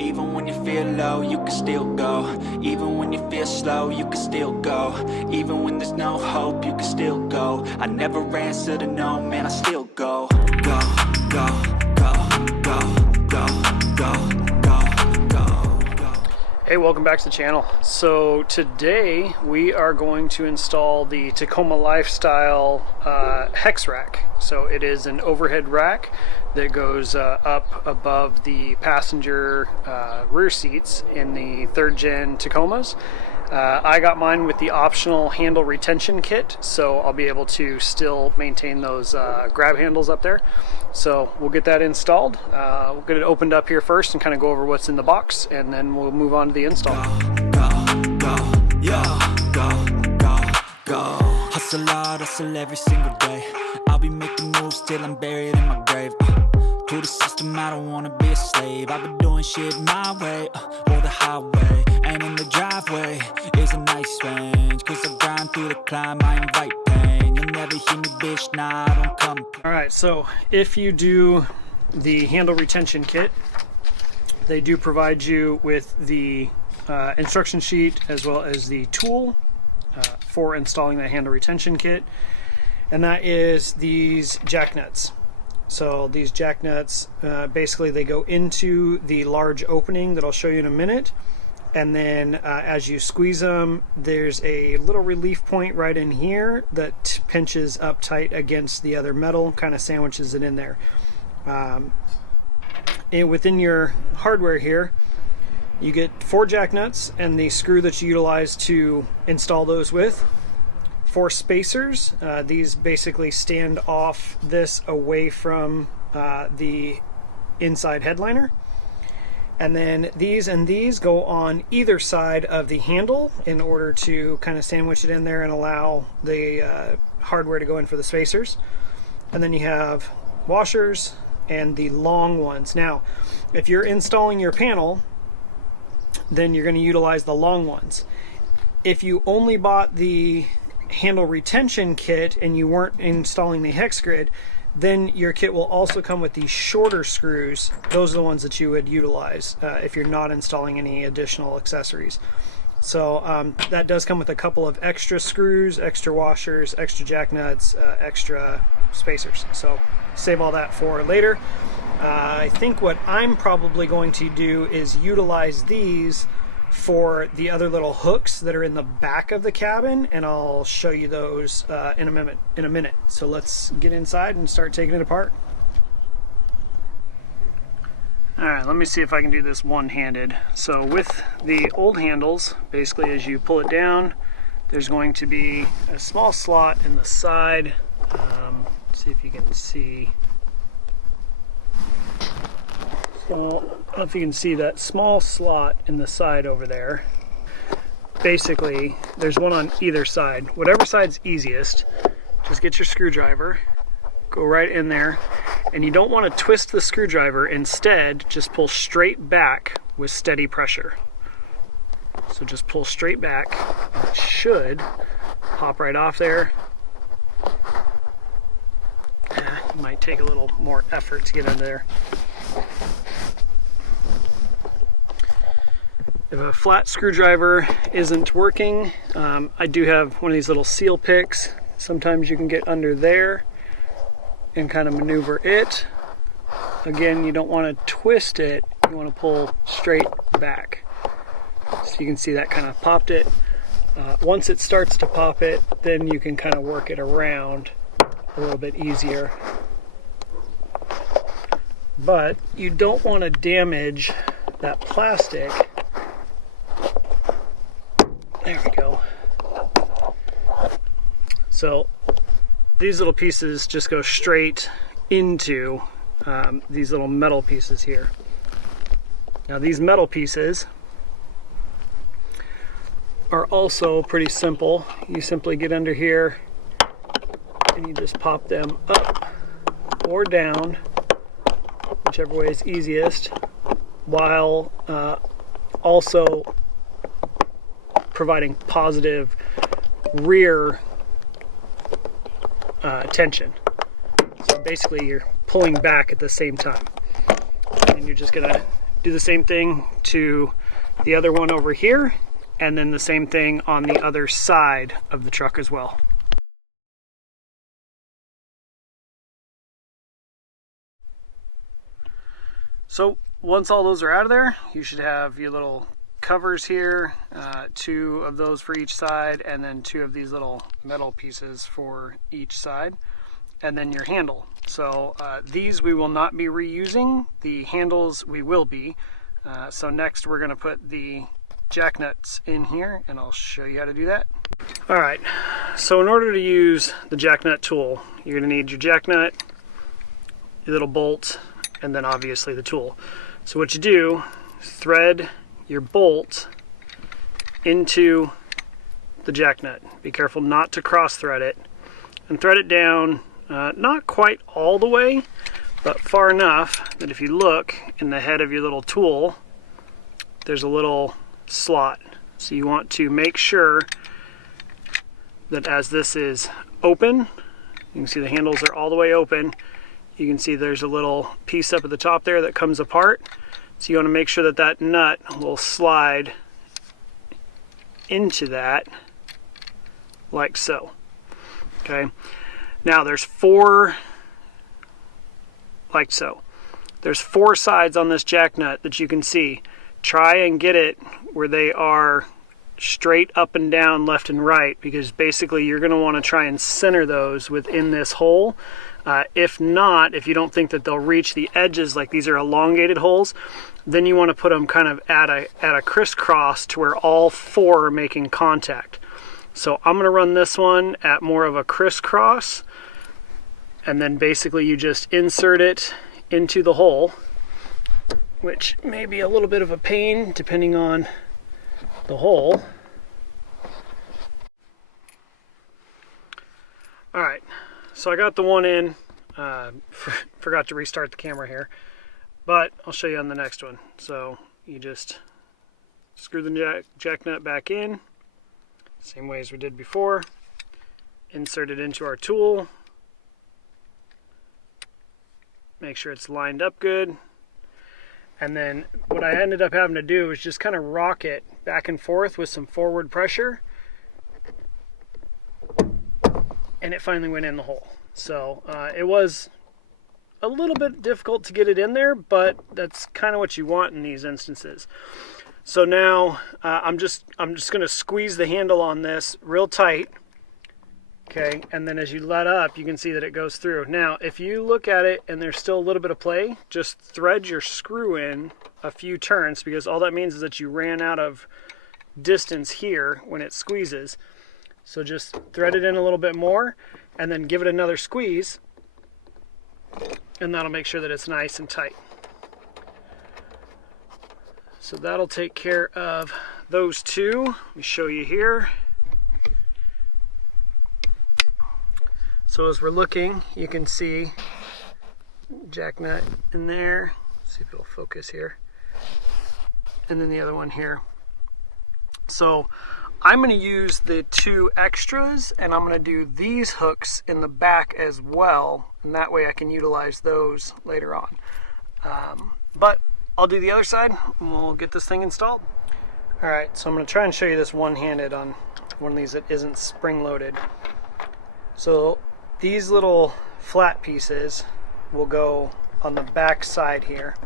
Even when you feel low, you can still go. Even when you feel slow, you can still go. Even when there's no hope, you can still go. I never answer to no, man, I still go. Go, go, go, go, go, go, go, go, go. Hey, welcome back to the channel. So today we are going to install the Tacoma Lifestyle HEXrack. So it is an overhead rack that goes up above the passenger rear seats in the 3rd gen Tacomas. I got mine with the optional handle retention kit, so I'll be able to still maintain those grab handles up there. So we'll get that installed. We'll get it opened up here first and kind of go over what's in the box, and then we'll move on to the install. Go, hustle hard, hustle every single day. I'll be making moves till I'm buried in my grave. To the system, I don't wanna be a slave. I've been doing shit my way, or the highway. And in the driveway is a nice range, cause I grind through the climb, I invite pain. You'll never hear me, bitch, nah, I don't come. Alright, so if you do the handle retention kit, they do provide you with the instruction sheet as well as the tool for installing the handle retention kit, and that is these jack nuts. So these jack nuts, basically they go into the large opening that I'll show you in a minute, and then as you squeeze them, there's a little relief point right in here that pinches up tight against the other metal, kind of sandwiches it in there. And within your hardware here, you get 4 jack nuts and the screw that you utilize to install those with. 4 spacers. These basically stand off this away from the inside headliner. And then these and these go on either side of the handle in order to kind of sandwich it in there and allow the hardware to go in for the spacers. And then you have washers and the long ones. Now, if you're installing your panel, then you're going to utilize the long ones. If you only bought the handle retention kit and you weren't installing the hex grid, then your kit will also come with these shorter screws. Those are the ones that you would utilize if you're not installing any additional accessories. So that does come with a couple of extra screws, extra washers, extra jack nuts, extra spacers. So save all that for later. I think what I'm probably going to do is utilize these for the other little hooks that are in the back of the cabin, and I'll show you those in a minute. So let's get inside and start taking it apart. Alright, let me see if I can do this one-handed. So with the old handles, basically as you pull it down, there's going to be a small slot in the side. See if you can see. So, I don't know if you can see that small slot in the side over there. Basically, there's one on either side. Whatever side's easiest, just get your screwdriver, go right in there, and you don't want to twist the screwdriver. Instead, just pull straight back with steady pressure. So just pull straight back, and it should pop right off there. It might take a little more effort to get under there. If a flat screwdriver isn't working, I do have one of these little seal picks. Sometimes you can get under there and kind of maneuver it. Again, you don't want to twist it, you want to pull straight back. So you can see that kind of popped it. Once it starts to pop it, then you can kind of work it around a little bit easier. But you don't want to damage that plastic. There we go. So these little pieces just go straight into these little metal pieces here. Now these metal pieces are also pretty simple. You simply get under here and you just pop them up or down, whichever way is easiest, while also providing positive rear tension. So basically you're pulling back at the same time, and you're just gonna do the same thing to the other one over here, and then the same thing on the other side of the truck as well. So once all those are out of there, you should have your little covers here, 2 of those for each side, and then 2 of these little metal pieces for each side, and then your handle. So these we will not be reusing, the handles we will be. So next we're going to put the jack nuts in here, and I'll show you how to do that. Alright, so in order to use the jack nut tool, you're going to need your jack nut, your little bolt, and then obviously the tool. So what you do, thread your bolt into the jack nut. Be careful not to cross thread it, and thread it down not quite all the way, but far enough that if you look in the head of your little tool, there's a little slot. So you want to make sure that as this is open, you can see the handles are all the way open. You can see there's a little piece up at the top there that comes apart. So you want to make sure that that nut will slide into that like so. Okay. Now there's 4 like so. There's 4 sides on this jack nut that you can see. Try and get it where they are straight up and down, left and right, because basically you're going to want to try and center those within this hole. If not, if you don't think that they'll reach the edges, like these are elongated holes, then you want to put them kind of at a crisscross to where all 4 are making contact. So I'm going to run this one at more of a crisscross, and then basically you just insert it into the hole, which may be a little bit of a pain depending on the hole. Alright, so I got the one in. Forgot to restart the camera here, but I'll show you on the next one. So you just screw the jack nut back in, same way as we did before. Insert it into our tool. Make sure it's lined up good. And then what I ended up having to do is just kind of rock it back and forth with some forward pressure. And it finally went in the hole. So it was a little bit difficult to get it in there, but that's kind of what you want in these instances. So now I'm just going to squeeze the handle on this real tight. Okay, and then as you let up, you can see that it goes through. Now, if you look at it and there's still a little bit of play, just thread your screw in a few turns, because all that means is that you ran out of distance here when it squeezes. So just thread it in a little bit more, and then give it another squeeze, and that'll make sure that it's nice and tight. So that'll take care of those 2. Let me show you here. So as we're looking, you can see jack nut in there. Let's see if it'll focus here. And then the other one here. So I'm going to use the 2 extras, and I'm going to do these hooks in the back as well, and that way I can utilize those later on. But I'll do the other side, and we'll get this thing installed. Alright, so I'm going to try and show you this one-handed on one of these that isn't spring-loaded. So these little flat pieces will go on the back side here,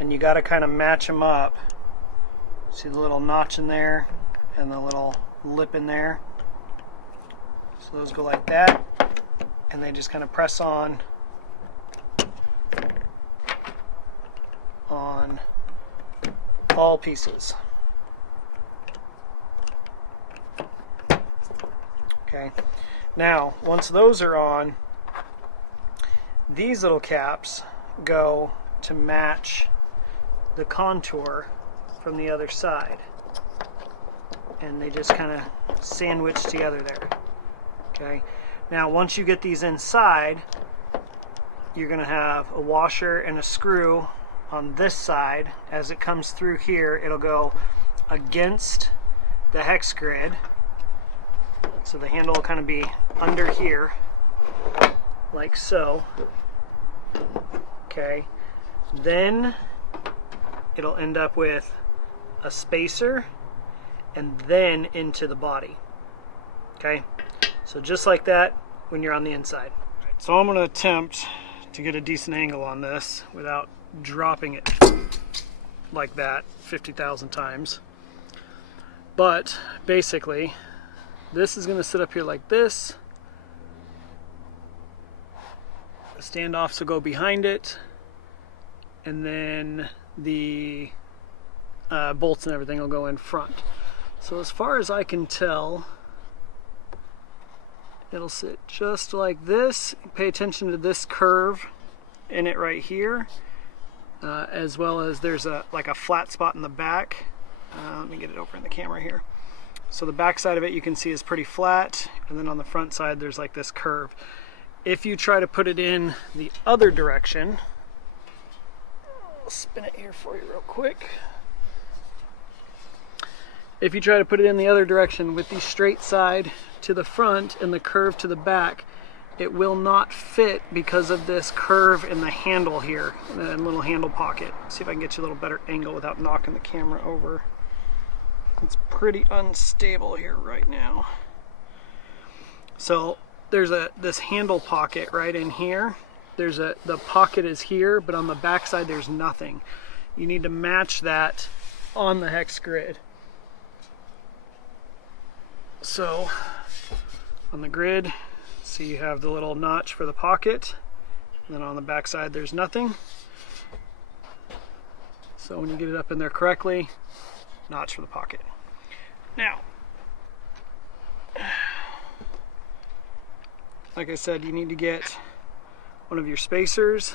and you got to kind of match them up. See the little notch in there and the little lip in there? So those go like that, and they just kind of press on all pieces. Okay, now once those are on, these little caps go to match the contour from the other side, and they just kind of sandwich together there. Okay, now once you get these inside, you're going to have a washer and a screw on this side. As it comes through here, it'll go against the hex grid, so the handle will kind of be under here like so. Okay, then it'll end up with a spacer and then into the body. Okay, so just like that when you're on the inside. So I'm going to attempt to get a decent angle on this without dropping it like that 50,000 times. But basically, this is going to sit up here like this. The standoffs will go behind it, and then the bolts and everything will go in front. So as far as I can tell, it'll sit just like this. Pay attention to this curve in it right here, as well as there's like a flat spot in the back. Let me get it over in the camera here. So the back side of it you can see is pretty flat, and then on the front side there's like this curve. If you try to put it in the other direction, I'll spin it here for you real quick. If you try to put it in the other direction with the straight side to the front and the curve to the back, it will not fit because of this curve in the handle here, the little handle pocket. See if I can get you a little better angle without knocking the camera over. It's pretty unstable here right now. So there's this handle pocket right in here. The pocket is here, but on the back side there's nothing. You need to match that on the hex grid. So on the grid, see you have the little notch for the pocket, and then on the back side there's nothing. So when you get it up in there correctly, notch for the pocket. Now, like I said, you need to get one of your spacers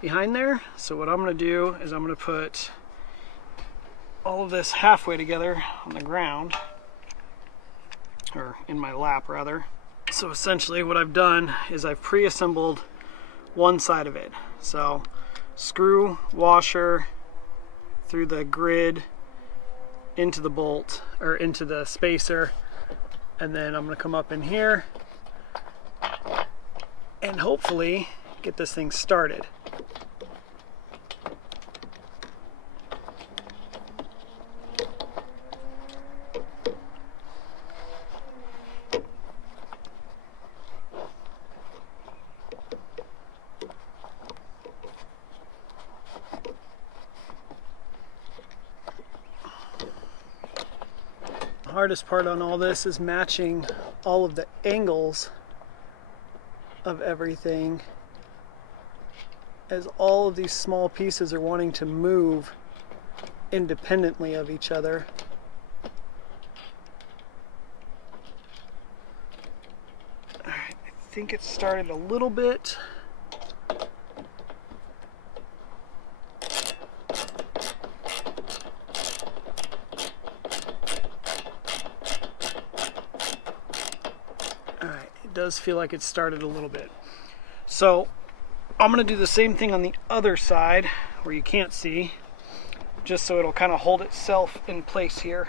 behind there. So what I'm going to do is I'm going to put all of this halfway together on the ground, or in my lap rather. So essentially what I've done is I've pre-assembled one side of it. So screw, washer through the grid into the bolt, or into the spacer, and then I'm going to come up in here and hopefully get this thing started. The hardest part on all this is matching all of the angles of everything, as all of these small pieces are wanting to move independently of each other. Alright, I think it started a little bit. Does feel like it started a little bit. So I'm going to do the same thing on the other side where you can't see, just so it'll kind of hold itself in place here.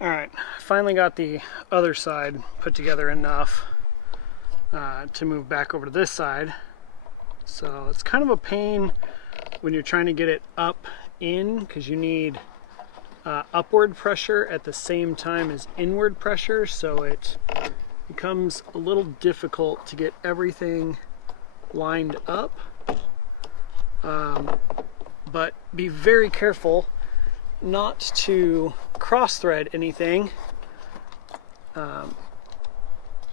Alright, finally got the other side put together enough to move back over to this side. So it's kind of a pain when you're trying to get it up in, because you need upward pressure at the same time as inward pressure, so it becomes a little difficult to get everything lined up. But be very careful not to cross thread anything,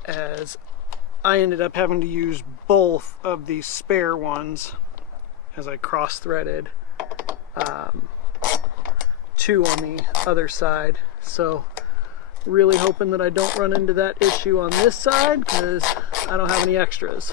as I ended up having to use both of these spare ones as I cross threaded two on the other side. So really hoping that I don't run into that issue on this side, because I don't have any extras.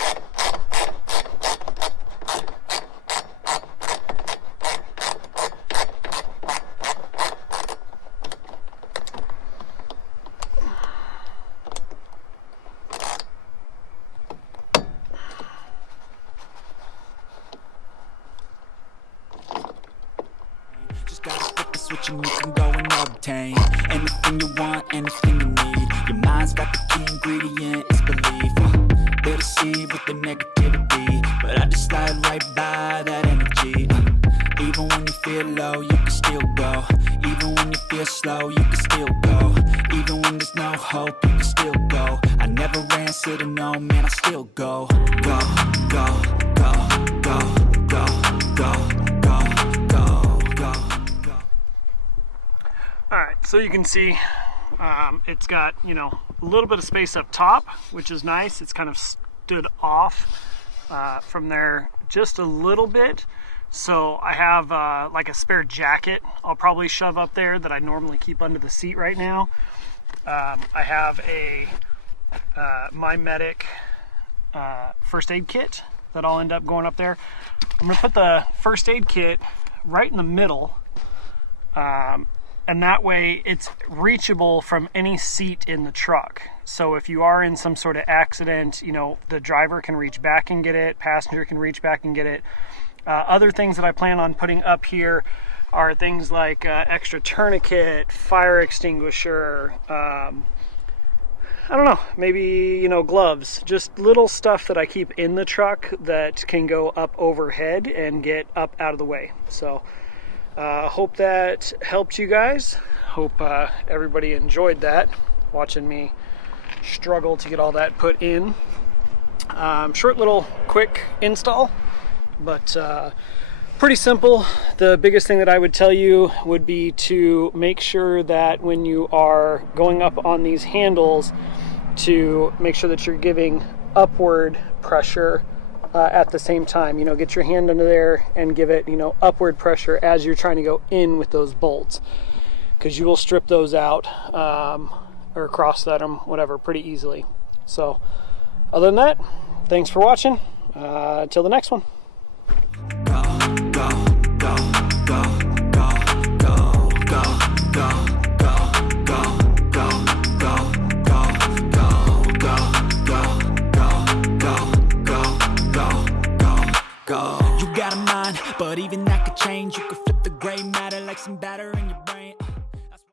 Switch and you can go and obtain anything you want, anything you need. Your mind's got the key ingredient, it's belief. They'll deceive with the negativity, but I just slide right by that energy. Even when you feel low, you can still go. Even when you feel slow, you can still go. Even when there's no hope, you can still go. I never answer to no, man, I still go. Go, go, go, go, go, go, go, go, go, go. Alright, so you can see it's got, you know, a little bit of space up top, which is nice. It's kind of stood off from there just a little bit. So I have like a spare jacket I'll probably shove up there that I normally keep under the seat right now. I have a My Medic first aid kit that I'll end up going up there. I'm gonna put the first aid kit right in the middle, and that way it's reachable from any seat in the truck. So if you are in some sort of accident, you know, the driver can reach back and get it, passenger can reach back and get it. Other things that I plan on putting up here are things like extra tourniquet, fire extinguisher, I don't know, maybe, you know, gloves, just little stuff that I keep in the truck that can go up overhead and get up out of the way. So hope that helped you guys. Hope everybody enjoyed that, watching me struggle to get all that put in. Short little quick install, but pretty simple. The biggest thing that I would tell you would be to make sure that when you are going up on these handles, to make sure that you're giving upward pressure at the same time. You know, get your hand under there and give it, you know, upward pressure as you're trying to go in with those bolts, because you will strip those out or cross that them, whatever, pretty easily. So other than that, thanks for watching. Until the next one. You got a mind, but even that could change. You could flip the gray matter like some batter in your